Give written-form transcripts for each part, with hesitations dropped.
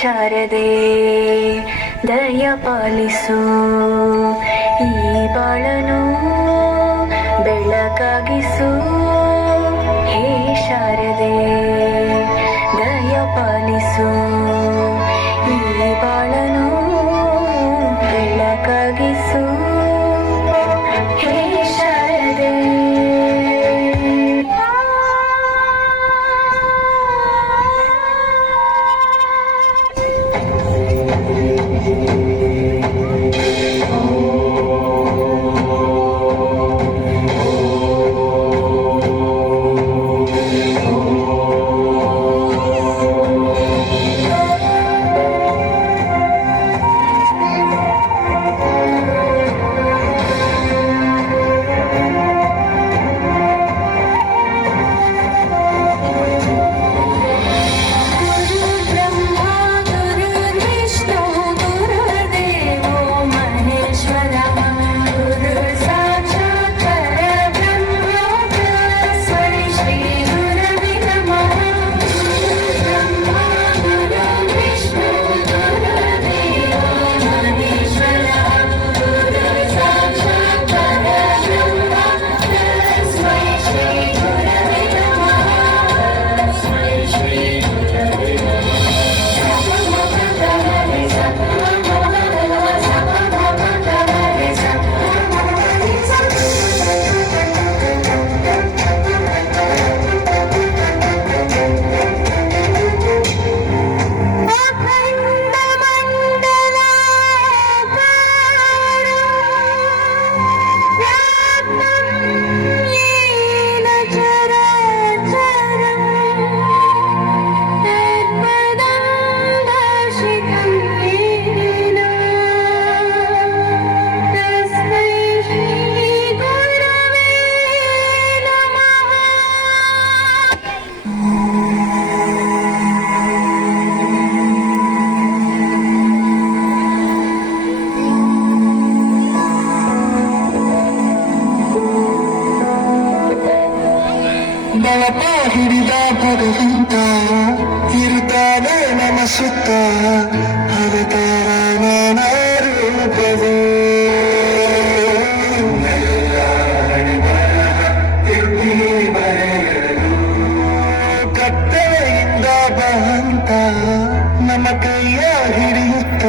ಶಾರದೆ ದಯ ಪಾಲಿಸು ಈ ಬಾಳನು ಬೆಳಕಾಗಿಸು. ಹೇ ಶಾರದೆ ದಯ ಪಾಲಿಸು ಈ ಬಾಳನು ಬೆಳಕಾಗಿಸು. ಹೇ ಶಾರದೆ ದಳಪ ಹಿಡಿದ ಭಗವಂತ ಇರುತ್ತಾನೆ ನಮ್ಮ ಸುತ್ತ ಅವತಾರ ನಾನಾ ರೂಪವೇ. ಕತ್ತಲೆಯಿಂದ ಬಹಂತ ನಮ್ಮ ಕೈಯ ಹಿಡಿಯುತ್ತ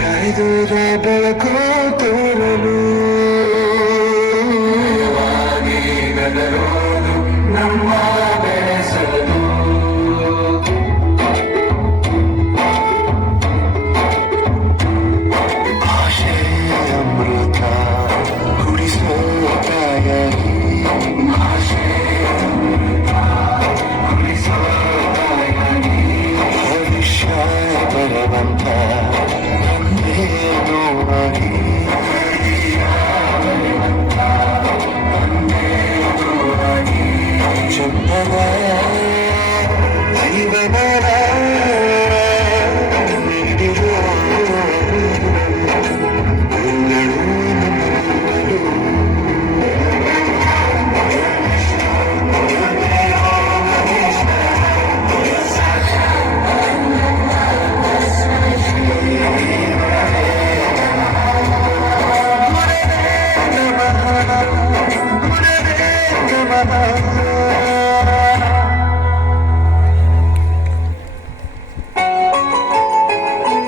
ಕರೆದೂರ ಬೆಳಕು ತೋರಲು ನಮ್ಮ ಬೆಳೆಸಲು. ಆಶೆ ಅಮೃತ ಕುಡಿಸೋ ತಾಯರಿ, ಆಶೆ ಅಮೃತ ಕುಡಿಸೋ ತಾಯರಿ. ಭವಿಷ್ಯ ಬರವಂತ ಒಂದೇ ನೋವಾಗಿ ಚಂದನ